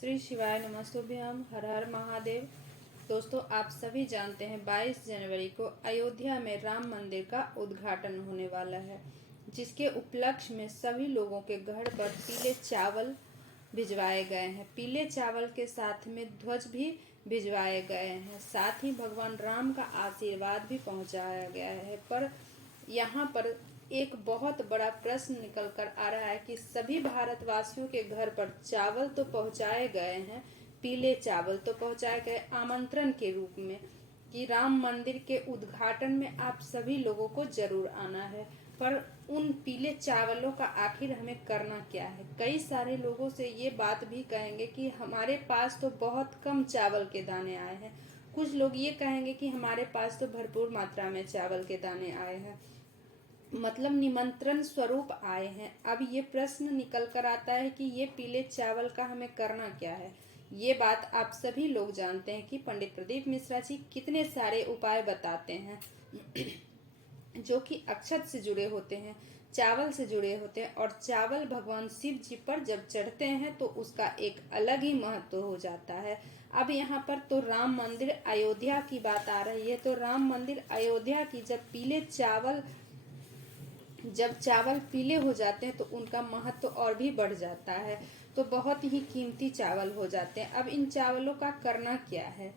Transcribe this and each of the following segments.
श्री शिवाय नमस्तुभ्यम। हर हर महादेव। दोस्तों, आप सभी जानते हैं 22 जनवरी को अयोध्या में राम मंदिर का उद्घाटन होने वाला है, जिसके उपलक्ष्य में सभी लोगों के घर पर पीले चावल भिजवाए गए हैं। पीले चावल के साथ में ध्वज भी भिजवाए गए हैं। साथ ही भगवान राम का आशीर्वाद भी पहुंचाया गया है। पर यहाँ पर एक बहुत बड़ा प्रश्न निकल कर आ रहा है कि सभी भारतवासियों के घर पर चावल तो पहुंचाए गए हैं, पीले चावल तो पहुंचाए गए आमंत्रण के रूप में कि राम मंदिर के उद्घाटन में आप सभी लोगों को जरूर आना है, पर उन पीले चावलों का आखिर हमें करना क्या है। कई सारे लोगों से ये बात भी कहेंगे कि हमारे पास तो बहुत कम चावल के दाने आए हैं। कुछ लोग ये कहेंगे कि हमारे पास तो भरपूर मात्रा में चावल के दाने आए हैं, मतलब निमंत्रण स्वरूप आए हैं। अब ये प्रश्न निकल कर आता है कि ये पीले चावल का हमें करना क्या है। ये बात आप सभी लोग जानते हैं कि पंडित प्रदीप मिश्रा जी कितने सारे उपाय बताते हैं जो कि अक्षत से जुड़े होते हैं, चावल से जुड़े होते हैं। और चावल भगवान शिव जी पर जब चढ़ते हैं तो उसका एक अलग ही महत्व हो जाता है। अब यहाँ पर तो राम मंदिर अयोध्या की बात आ रही है, तो राम मंदिर अयोध्या की जब चावल पीले हो जाते हैं तो उनका महत्व और भी बढ़ जाता है, तो बहुत ही कीमती चावल हो जाते हैं। अब इन चावलों का करना क्या है,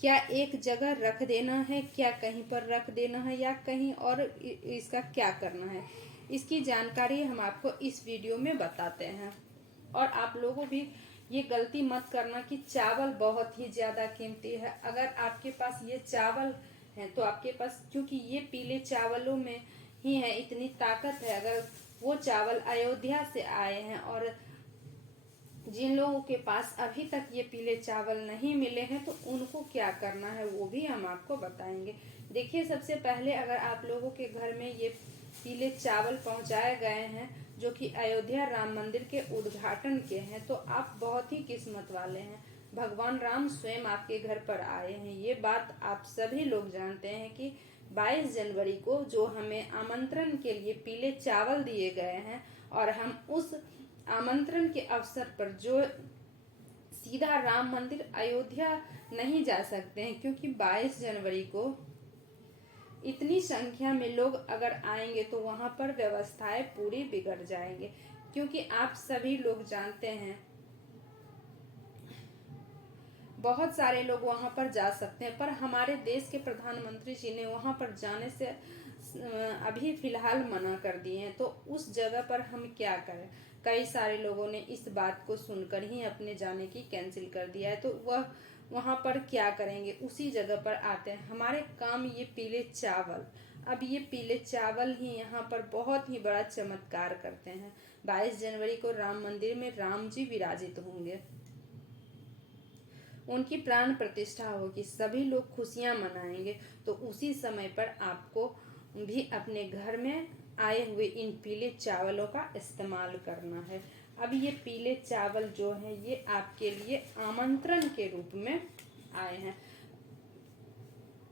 क्या एक जगह रख देना है, क्या कहीं पर रख देना है, या कहीं और इसका क्या करना है, इसकी जानकारी हम आपको इस वीडियो में बताते हैं। और आप लोगों भी ये गलती मत करना कि चावल बहुत ही ज़्यादा कीमती है। अगर आपके पास ये चावल है तो आपके पास, क्योंकि ये पीले चावलों में ही है इतनी ताकत है। अगर वो चावल अयोध्या से आए हैं और जिन लोगों के पास अभी तक ये पीले चावल नहीं मिले हैं तो उनको क्या करना है वो भी हम आपको बताएंगे। देखिए, सबसे पहले अगर आप लोगों के घर में ये पीले चावल पहुंचाए गए हैं जो कि अयोध्या राम मंदिर के उद्घाटन के हैं, तो आप बहुत ही किस्मत वाले हैं। भगवान राम स्वयं आपके घर पर आए हैं। ये बात आप सभी लोग जानते हैं कि 22 जनवरी को जो हमें आमंत्रण के लिए पीले चावल दिए गए हैं, और हम उस आमंत्रण के अवसर पर जो सीधा राम मंदिर अयोध्या नहीं जा सकते हैं, क्योंकि 22 जनवरी को इतनी संख्या में लोग अगर आएंगे तो वहां पर व्यवस्थाएं पूरी बिगड़ जाएंगे। क्योंकि आप सभी लोग जानते हैं बहुत सारे लोग वहां पर जा सकते हैं, पर हमारे देश के प्रधानमंत्री जी ने वहां पर जाने से अभी फिलहाल मना कर दिए हैं। तो उस जगह पर हम क्या करें। कई सारे लोगों ने इस बात को सुनकर ही अपने जाने की कैंसिल कर दिया है, तो वह वहां पर क्या करेंगे, उसी जगह पर आते हैं। हमारे काम ये पीले चावल, अब ये पीले चावल ही यहाँ पर बहुत ही बड़ा चमत्कार करते हैं। 22 जनवरी को राम मंदिर में राम जी विराजित होंगे, उनकी प्राण प्रतिष्ठा होगी, सभी लोग खुशियां मनाएंगे। तो उसी समय पर आपको भी अपने घर में आए हुए इन पीले चावलों का इस्तेमाल करना है। अब ये पीले चावल जो हैं ये आपके लिए आमंत्रण के रूप में आए हैं।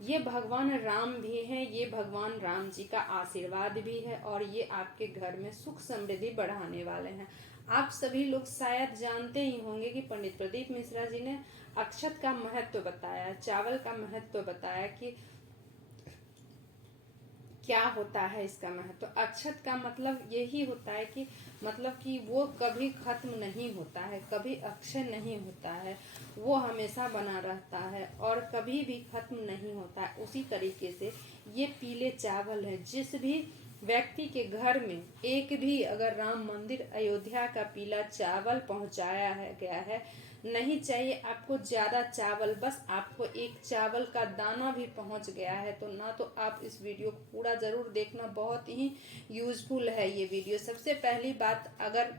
ये भगवान राम भी हैं, ये भगवान राम जी का आशीर्वाद भी है, और ये आपके घर में सुख समृद्धि बढ़ाने वाले हैं। आप सभी लोग शायद जानते ही होंगे कि पंडित प्रदीप मिश्रा जी ने अक्षत का महत्व बताया, चावल का महत्व बताया कि क्या होता है इसका महत्व। अक्षत का मतलब यही होता है कि वो कभी खत्म नहीं होता है, कभी अक्षय नहीं होता है, वो हमेशा बना रहता है और कभी भी खत्म नहीं होता है। उसी तरीके से ये पीले चावल है। जिस भी व्यक्ति के घर में एक भी अगर राम मंदिर अयोध्या का पीला चावल पहुंचाया है गया है, नहीं चाहिए आपको ज्यादा चावल, बस आपको एक चावल का दाना भी पहुंच गया है तो ना, तो आप इस वीडियो को पूरा जरूर देखना, बहुत ही यूजफुल है ये वीडियो। सबसे पहली बात, अगर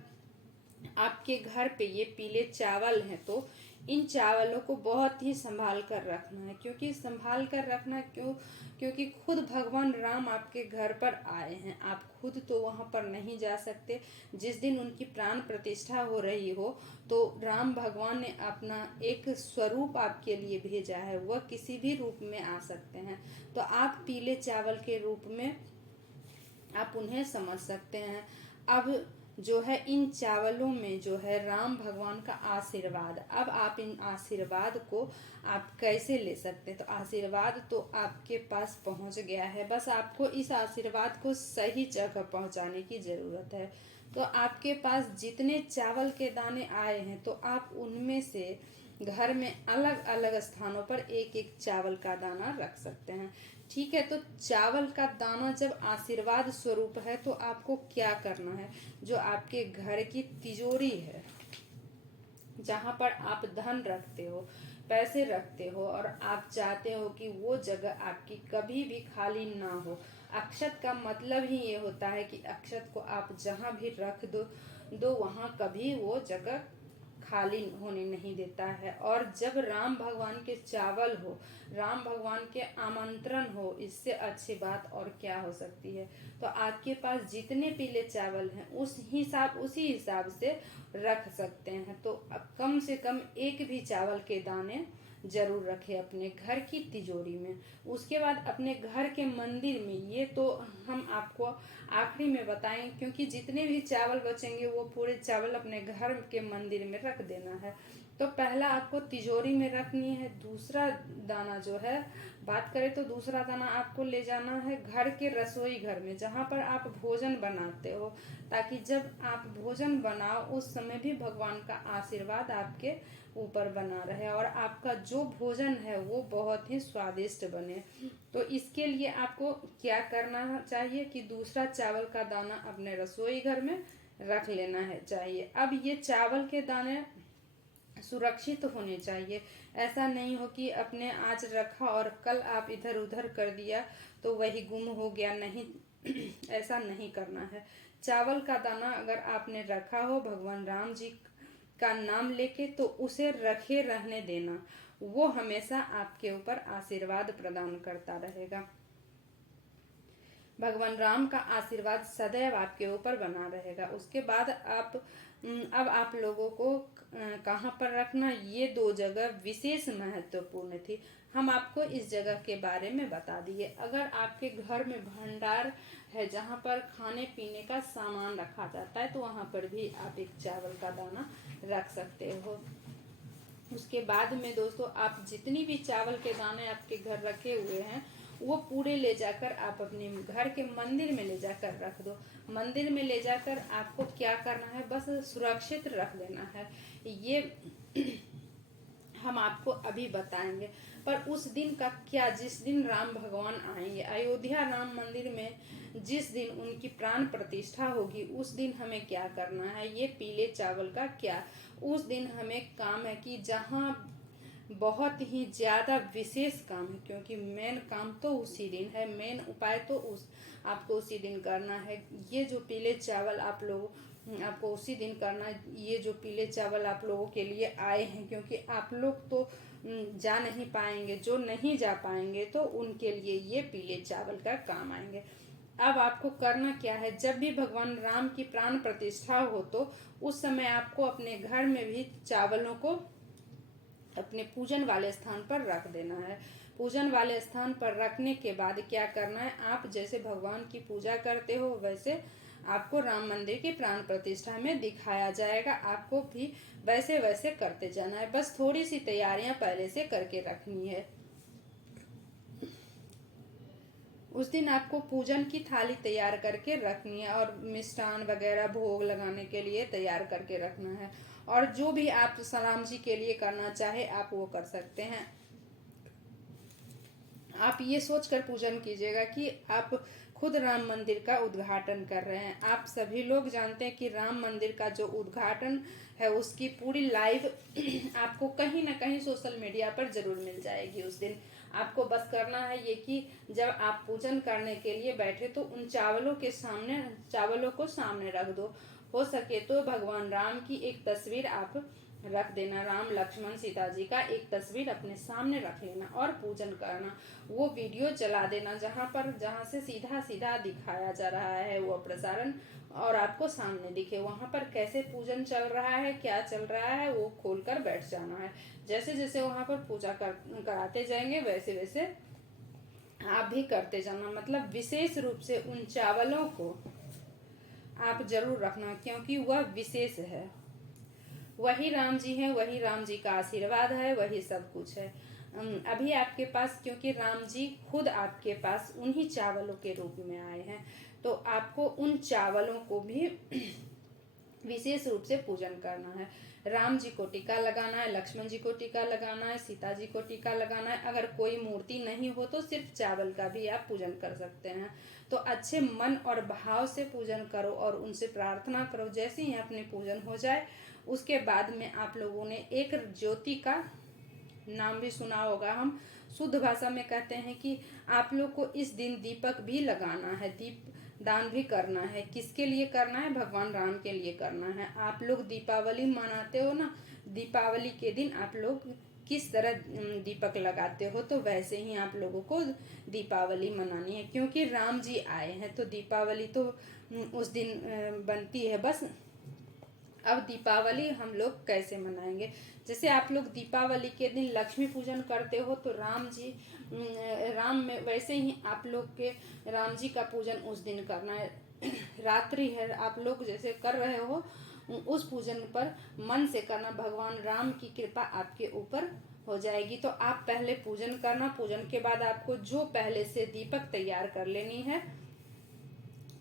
आपके घर पे ये पीले चावल हैं तो इन चावलों को बहुत ही संभाल कर रखना है। क्योंकि संभाल कर रखना क्योंकि खुद भगवान राम आपके घर पर आए हैं, आप खुद तो वहां पर नहीं जा सकते। जिस दिन उनकी प्राण प्रतिष्ठा हो रही हो तो राम भगवान ने अपना एक स्वरूप आपके लिए भेजा है, वह किसी भी रूप में आ सकते हैं। तो आप पीले चावल के रूप में आप उन्हें समझ सकते हैं। अब जो है इन चावलों में जो है राम भगवान का आशीर्वाद। अब आप इन आशीर्वाद को आप कैसे ले सकते हैं? तो आशीर्वाद तो आपके पास पहुंच गया है, बस आपको इस आशीर्वाद को सही जगह पहुंचाने की ज़रूरत है। तो आपके पास जितने चावल के दाने आए हैं तो आप उनमें से घर में अलग अलग स्थानों पर एक एक चावल का दाना रख सकते हैं। ठीक है, तो चावल का दाना जब आशीर्वाद स्वरूप है तो आपको क्या करना है? जो आपके घर की तिजोरी है, जहाँ पर आप धन रखते हो, पैसे रखते हो, और आप चाहते हो कि वो जगह आपकी कभी भी खाली ना हो। अक्षत का मतलब ही ये होता है कि अक्षत को आप जहाँ भी रख दो वहाँ कभी वो जगह खाली होने नहीं देता है। और जब राम भगवान के चावल हो, राम भगवान के आमंत्रण हो, इससे अच्छी बात और क्या हो सकती है? तो आपके पास जितने पीले चावल हैं उसी हिसाब से रख सकते हैं। तो अब कम से कम एक भी चावल के दाने जरूर रखें अपने घर की तिजोरी में। उसके बाद अपने घर के मंदिर में, ये तो हम आपको आखिरी में बताएं, क्योंकि जितने भी चावल बचेंगे वो पूरे चावल अपने घर के मंदिर में रख देना है। तो पहला आपको तिजोरी में रखनी है। दूसरा दाना जो है, बात करें तो दूसरा दाना आपको ले जाना है घर के रसोई घर में, जहाँ पर आप भोजन बनाते हो, ताकि जब आप भोजन बनाओ उस समय भी भगवान का आशीर्वाद आपके ऊपर बना रहे और आपका जो भोजन है वो बहुत ही स्वादिष्ट बने। तो इसके लिए आपको क्या करना चाहिए कि दूसरा चावल का दाना अपने रसोई घर में रख लेना है चाहिए। अब ये चावल के दाने सुरक्षित होने चाहिए। ऐसा नहीं हो कि अपने आज रखा और कल आप इधर उधर कर दिया तो वही गुम हो गया, नहीं ऐसा नहीं करना है। चावल का दाना अगर आपने रखा हो भगवान राम जी का नाम लेके, तो उसे रखे रहने देना, वो हमेशा आपके ऊपर आशीर्वाद प्रदान करता रहेगा। भगवान राम का आशीर्वाद सदैव आपके ऊपर बना रहेगा। उसके बाद अब आप लोगों को कहाँ पर रखना, ये दो जगह विशेष महत्वपूर्ण थी। हम आपको इस जगह के बारे में बता दिए। अगर आपके घर में भंडार है जहाँ पर खाने पीने का सामान रखा जाता है, तो वहाँ पर भी आप एक चावल का दाना रख सकते हो। उसके बाद में दोस्तों, आप जितनी भी चावल के दाने आपके घर रखे हुए हैं वो पूरे ले जाकर आप अपने घर के मंदिर में ले जाकर रख दो। मंदिर में ले जाकर आपको क्या करना है, बस सुरक्षित रख देना है। ये हम आपको अभी बताएंगे। पर उस दिन का क्या, जिस दिन राम भगवान आएंगे अयोध्या राम मंदिर में, जिस दिन उनकी प्राण प्रतिष्ठा होगी, उस दिन हमें क्या करना है, ये पीले चावल का क्या, उस दिन हमें काम है कि जहाँ बहुत ही ज़्यादा विशेष काम है, क्योंकि मेन काम तो उसी दिन है, मेन उपाय तो आपको उसी दिन करना है। ये जो पीले चावल आपको उसी दिन करना है। ये जो पीले चावल आप लोगों के लिए आए हैं, क्योंकि आप लोग तो जा नहीं पाएंगे, जो नहीं जा पाएंगे तो उनके लिए ये पीले चावल का काम आएंगे। अब आपको करना क्या है, जब भी भगवान राम की प्राण प्रतिष्ठा हो तो उस समय आपको अपने घर में भी चावलों को अपने पूजन वाले स्थान पर रख देना है। पूजन वाले स्थान पर रखने के बाद क्या करना है, आप जैसे भगवान की पूजा करते हो वैसे आपको राम मंदिर की प्राण प्रतिष्ठा में दिखाया जाएगा। आपको भी वैसे वैसे करते जाना है, बस थोड़ी सी तैयारियां पहले से करके रखनी है। उस दिन आपको पूजन की थाली तैयार करके रखनी है और मिष्ठान वगैरह भोग लगाने के लिए तैयार करके रखना है। और जो भी आप राम जी के लिए करना चाहे आप वो कर सकते हैं। आप ये सोचकर पूजन कीजिएगा कि आप खुद राम मंदिर का उद्घाटन कर रहे हैं। आप सभी लोग जानते हैं कि राम मंदिर का जो उद्घाटन है उसकी पूरी लाइव आपको कहीं ना कहीं सोशल मीडिया पर जरूर मिल जाएगी उस दिन। आपको बस करना है ये कि जब आप पूजन करने के लिए बैठे तो उन चावलों को सामने रख दो। हो सके तो भगवान राम की एक तस्वीर आप रख देना, राम लक्ष्मण सीता जी का एक तस्वीर अपने सामने रख लेना और पूजन करना। वो वीडियो चला देना जहाँ से सीधा सीधा दिखाया जा रहा है वो प्रसारण, और आपको सामने दिखे वहाँ पर कैसे पूजन चल रहा है, क्या चल रहा है, वो खोलकर बैठ जाना है। जैसे जैसे वहाँ पर पूजा कराते जाएंगे वैसे वैसे आप भी करते जाना। मतलब विशेष रूप से उन चावलों को आप जरूर रखना, क्योंकि वह विशेष है। वही राम जी हैं, वही राम जी का आशीर्वाद है, वही सब कुछ है। अभी आपके पास, क्योंकि राम जी खुद आपके पास उन्हीं चावलों के रूप में आए हैं, तो आपको उन चावलों को भी विशेष रूप से पूजन करना है। राम जी को टीका लगाना है, लक्ष्मण जी को टीका लगाना है, सीता जी को टीका लगाना है। अगर कोई मूर्ति नहीं हो तो सिर्फ चावल का भी आप पूजन कर सकते हैं। तो अच्छे मन और भाव से पूजन करो और उनसे प्रार्थना करो। जैसे ही अपने पूजन हो जाए, उसके बाद में आप लोगों ने एक ज्योति का नाम भी सुना होगा। हम शुद्ध भाषा में कहते हैं कि आप लोग को इस दिन दीपक भी लगाना है, दीप दान भी करना है। किसके लिए करना है? भगवान राम के लिए करना है। आप लोग दीपावली मनाते हो ना, दीपावली के दिन आप लोग किस तरह दीपक लगाते हो, तो वैसे ही आप लोगों को दीपावली मनानी है। क्योंकि राम जी आए हैं तो दीपावली तो उस दिन बनती है। बस अब दीपावली हम लोग कैसे मनाएंगे? जैसे आप लोग दीपावली के दिन लक्ष्मी पूजन करते हो, तो राम में वैसे ही आप लोग के राम जी का पूजन उस दिन करना है। रात्रि है, आप लोग जैसे कर रहे हो उस पूजन पर मन से करना। भगवान राम की कृपा आपके ऊपर हो जाएगी। तो आप पहले पूजन करना। पूजन के बाद आपको जो पहले से दीपक तैयार कर लेनी है।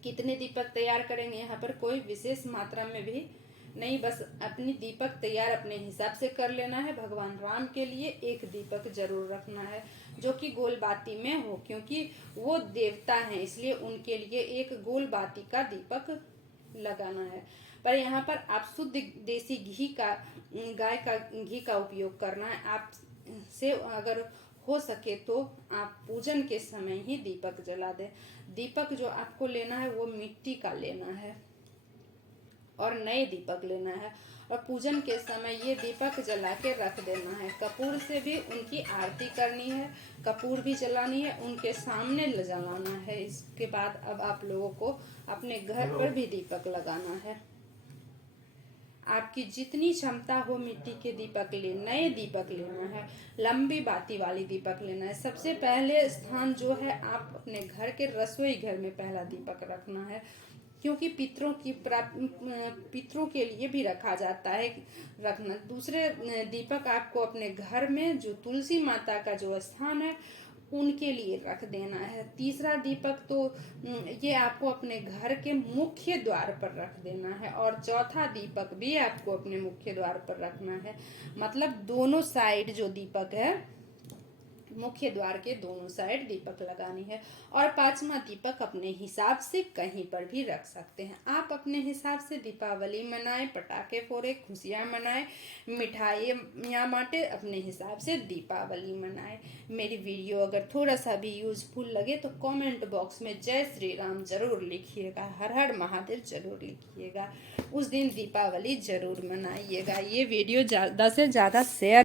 कितने दीपक तैयार करेंगे, यहाँ पर कोई विशेष मात्रा में भी नहीं, बस अपनी दीपक तैयार अपने हिसाब से कर लेना है। भगवान राम के लिए एक दीपक जरूर रखना है जो कि गोल बाती में हो, क्योंकि वो देवता हैं, इसलिए उनके लिए एक गोल बाती का दीपक लगाना है। पर यहाँ पर आप शुद्ध देसी घी का, गाय का घी का उपयोग करना है। आप से अगर हो सके तो आप पूजन के समय ही दीपक जला दें। दीपक जो आपको लेना है वो मिट्टी का लेना है और नए दीपक लेना है, और पूजन के समय ये दीपक जला के रख देना है। कपूर से भी उनकी आरती करनी है, कपूर भी जलानी है, उनके सामने जलाना है। इसके बाद अब आप लोगों को अपने घर पर भी दीपक लगाना है। आपकी जितनी क्षमता हो मिट्टी के दीपक नए दीपक लेना है, लंबी बाती वाली दीपक लेना है। सबसे पहले स्थान जो है, आप अपने घर के रसोई घर में पहला दीपक रखना है, क्योंकि पितरों के लिए भी रखा जाता है रखना। दूसरे दीपक आपको अपने घर में जो तुलसी माता का जो स्थान है उनके लिए रख देना है। तीसरा दीपक तो ये आपको अपने घर के मुख्य द्वार पर रख देना है, और चौथा दीपक भी आपको अपने मुख्य द्वार पर रखना है। मतलब दोनों साइड जो दीपक है, मुख्य द्वार के दोनों साइड दीपक लगानी है। और पांचवा दीपक अपने हिसाब से कहीं पर भी रख सकते हैं। आप अपने हिसाब से दीपावली मनाएं, पटाखे फोड़े, खुशियां मनाएं, मिठाइयाँ बांटे, अपने हिसाब से दीपावली मनाएं। मेरी वीडियो अगर थोड़ा सा भी यूजफुल लगे तो कमेंट बॉक्स में जय श्री राम जरूर लिखिएगा, हर हर महादेव जरूर लिखिएगा। उस दिन दीपावली जरूर मनाइएगा। ये वीडियो ज़्यादा से ज़्यादा शेयर